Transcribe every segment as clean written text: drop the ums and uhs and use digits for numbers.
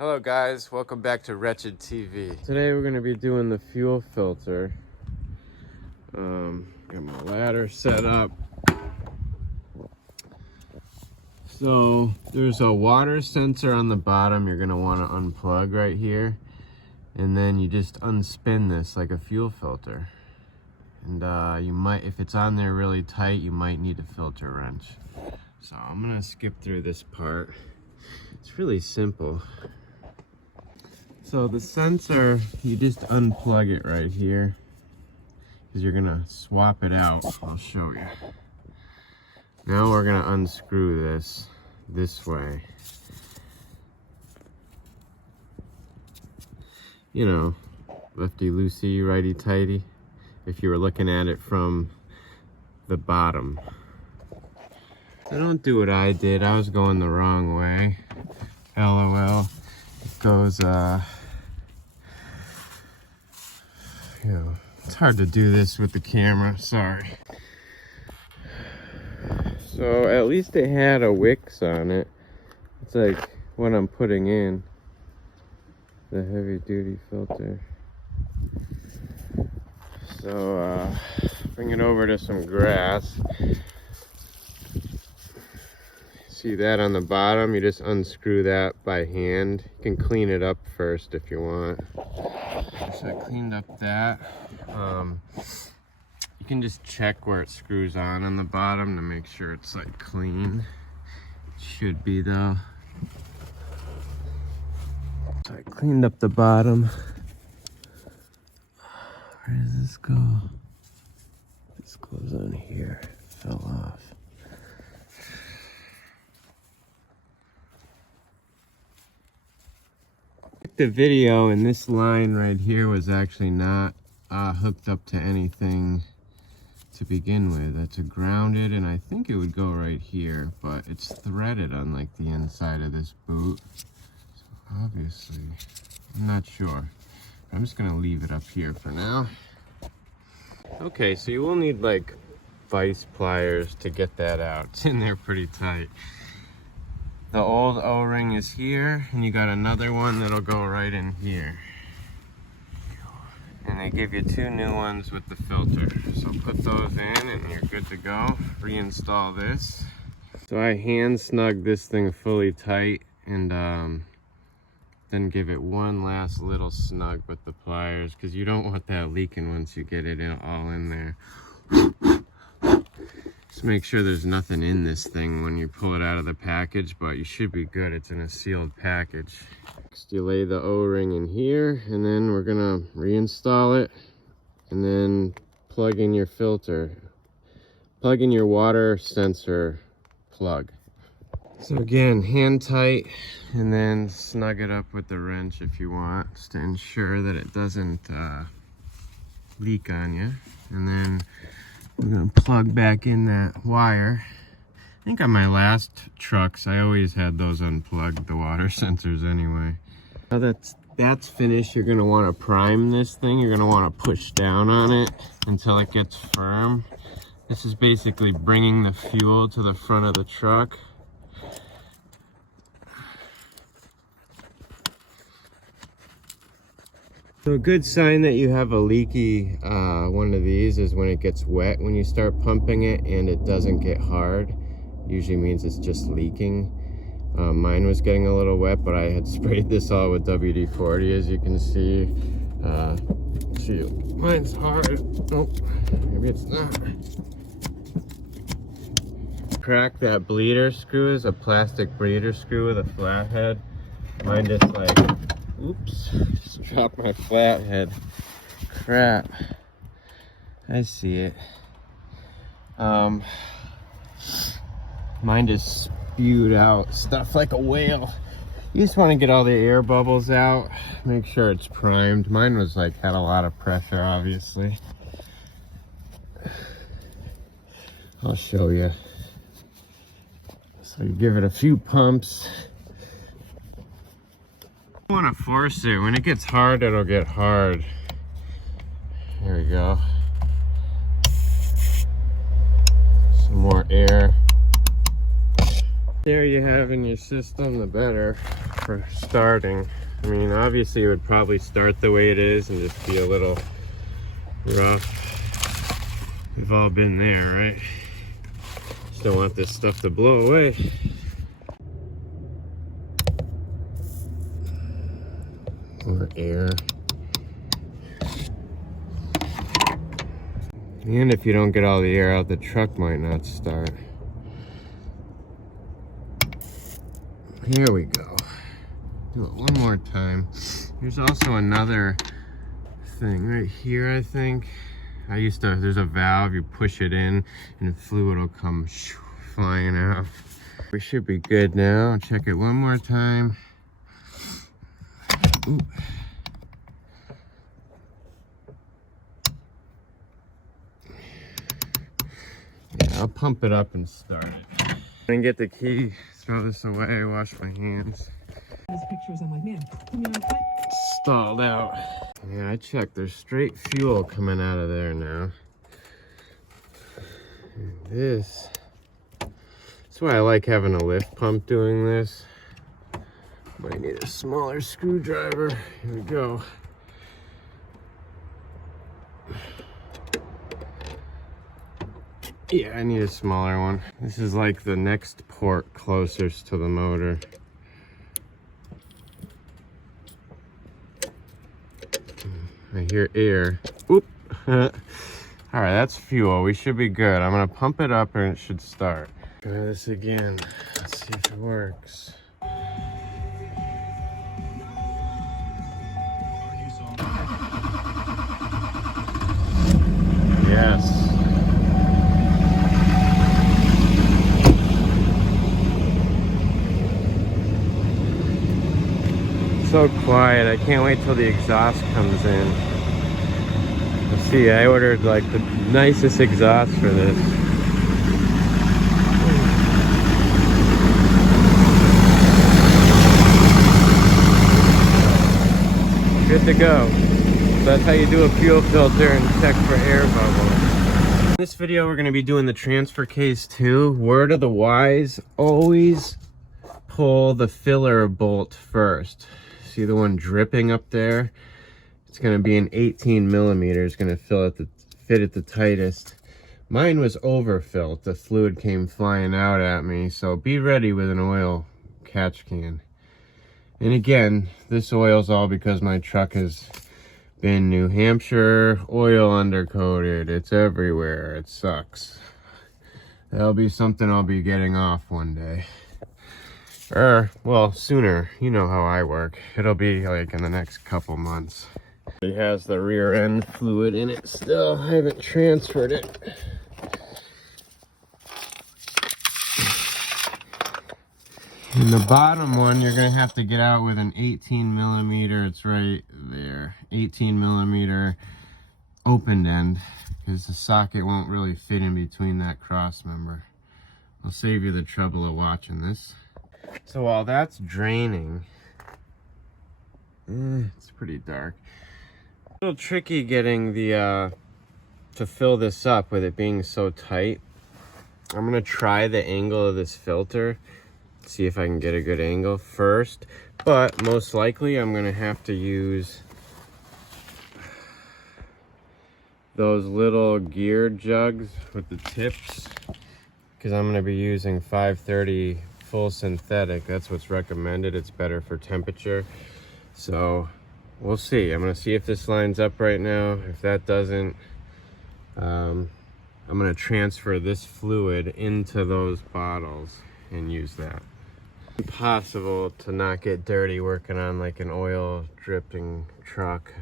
Hello guys, welcome back to Wretched TV. Today we're going to be doing the fuel filter. Got my ladder set up. So there's a water sensor on the bottom you're going to want to unplug right here. And then you just unspin this like a fuel filter. And you might, if it's on there really tight, you might need a filter wrench. So I'm going to skip through this part. It's really simple. So the sensor, you just unplug it right here because you're gonna swap it out. I'll show you. Now we're gonna unscrew this way. You know, lefty loosey, righty tighty. If you were looking at it from the bottom. So don't do what I did. I was going the wrong way. LOL. It goes, you know, it's hard to do this with the camera, sorry. So at least it had a wicks on it. It's like what I'm putting in, the heavy duty filter. So bring it over to some grass. See that on the bottom? You just unscrew that by hand. You can clean it up first if you want. So I cleaned up that. You can just check where it screws on the bottom to make sure it's like clean. It should be though. So I cleaned up the bottom. Where does this go? This goes on here. Fell off. The video, and this line right here was actually not hooked up to anything to begin with. It's a grounded, and I think it would go right here, but it's threaded on like the inside of this boot. So obviously, I'm not sure. I'm just gonna leave it up here for now. Okay, so you will need like vice pliers to get that out. It's in there pretty tight. The old O-ring is here, and you got another one that'll go right in here. And they give you two new ones with the filter. So put those in and you're good to go. Reinstall this. So I hand snug this thing fully tight and then give it one last little snug with the pliers because you don't want that leaking once you get it all in there. Just make sure there's nothing in this thing when you pull it out of the package, but you should be good. It's in a sealed package. Next, you lay the O-ring in here, and then we're gonna reinstall it, and then plug in your filter. Plug in your water sensor plug. So again, hand tight, and then snug it up with the wrench if you want, just to ensure that it doesn't leak on you. And then we're gonna plug back in that wire. I think on my last trucks, I always had those unplugged, the water sensors anyway. Now that's finished, you're gonna wanna prime this thing. You're gonna wanna push down on it until it gets firm. This is basically bringing the fuel to the front of the truck. So a good sign that you have a leaky one of these is when it gets wet when you start pumping it and it doesn't get hard. Usually means it's just leaking. Mine was getting a little wet, but I had sprayed this all with WD-40 as you can see. See, mine's hard. Oh, maybe it's not. Crack that bleeder screw is a plastic bleeder screw with a flathead. Mine just like, oops, just dropped my flathead. Crap. I see it. Mine just spewed out stuff like a whale. You just want to get all the air bubbles out. Make sure it's primed. Mine was like, had a lot of pressure, obviously. I'll show you. So you give it a few pumps. You want to force it. When it gets hard, it'll get hard. Here we go. Some more air. The more you have in your system, the better. for starting. I mean, obviously it would probably start the way it is and just be a little rough. We've all been there, right? Just don't want this stuff to blow away. Or air. And if you don't get all the air out, the truck might not start. Here we go. Do it one more time. There's also another thing right here, I think. There's a valve, you push it in and the fluid will come flying out. We should be good now. Check it one more time. Ooh. Yeah, I'll pump it up and start it. And get the key, throw this away, wash my hands. These pictures, I'm like, man, put me on quick. Stalled out. Yeah, I checked. There's straight fuel coming out of there now. And that's why I like having a lift pump doing this. Might need a smaller screwdriver. Here we go. Yeah, I need a smaller one. This is like the next port closest to the motor. I hear air. Oop. All right, that's fuel. We should be good. I'm gonna pump it up and it should start. Try this again. Let's see if it works. Yes. So quiet. I can't wait till the exhaust comes in. Let's see, I ordered like the nicest exhaust for this. Good to go. So that's how you do a fuel filter and check for air bubbles. In this video we're going to be doing the transfer case too. Word of the wise, always pull the filler bolt first. See the one dripping up there? It's going to be an 18 millimeters, going to fit it the tightest. Mine was overfilled. The fluid came flying out at me, so be ready with an oil catch can. And again, this oil's all because my truck has been New Hampshire oil undercoated. It's everywhere. It sucks. That'll be something I'll be getting off one day. Or, well, sooner. You know how I work. It'll be like in the next couple months. It has the rear end fluid in it still. I haven't transferred it. And the bottom one, you're going to have to get out with an 18 millimeter. It's right there. 18 millimeter open end. Because the socket won't really fit in between that cross member. I'll save you the trouble of watching this. So while that's draining, it's pretty dark. A little tricky getting the to fill this up with it being so tight. I'm gonna try the angle of this filter, see if I can get a good angle first. But most likely I'm gonna have to use those little gear jugs with the tips, because I'm gonna be using 530 full synthetic. That's what's recommended. It's better for temperature. So we'll see. I'm gonna see if this lines up right now. If that doesn't, I'm gonna transfer this fluid into those bottles and use that. Impossible to not get dirty working on like an oil dripping truck.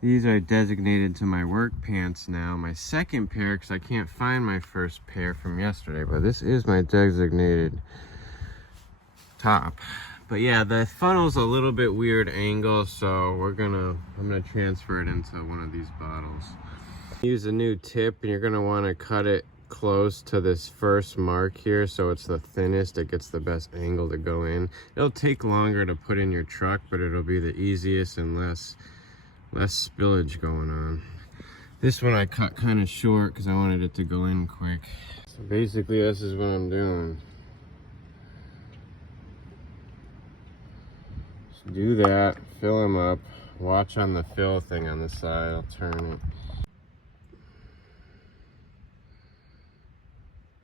These are designated to my work pants now. My second pair, because I can't find my first pair from yesterday, but this is my designated top. But yeah, the funnel's a little bit weird angle, so I'm gonna transfer it into one of these bottles. Use a new tip, and you're gonna want to cut it close to this first mark here, so it's the thinnest. It gets the best angle to go in. It'll take longer to put in your truck, but it'll be the easiest and less spillage going on. This one I cut kind of short because I wanted it to go in quick. So basically this is what I'm doing. Just do that, fill them up. Watch on the fill thing on the side, I'll turn it.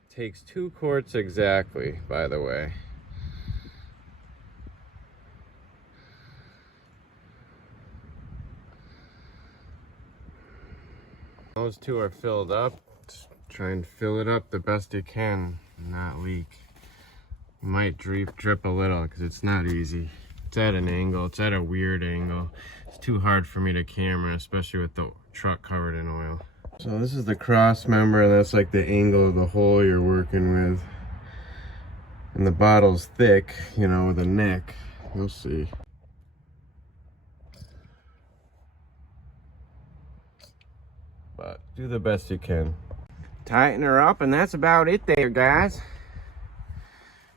Takes 2 quarts exactly, by the way. Those 2 are filled up. Just try and fill it up the best you can and not leak. You might drip a little because it's not easy. It's at an angle, it's at a weird angle. It's too hard for me to camera, especially with the truck covered in oil. So this is the cross member, and that's like the angle of the hole you're working with. And the bottle's thick, you know, with a neck. You'll see. But do the best you can. Tighten her up, and that's about it there, guys.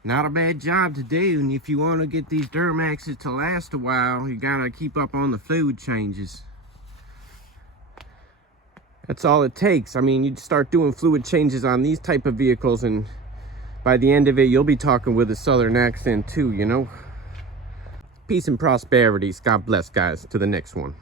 Not a bad job to do, and if you want to get these Duramaxes to last a while, you gotta keep up on the fluid changes. That's all it takes. I mean, you start doing fluid changes on these type of vehicles, and by the end of it, you'll be talking with a southern accent too, you know? Peace and prosperities. God bless, guys. To the next one.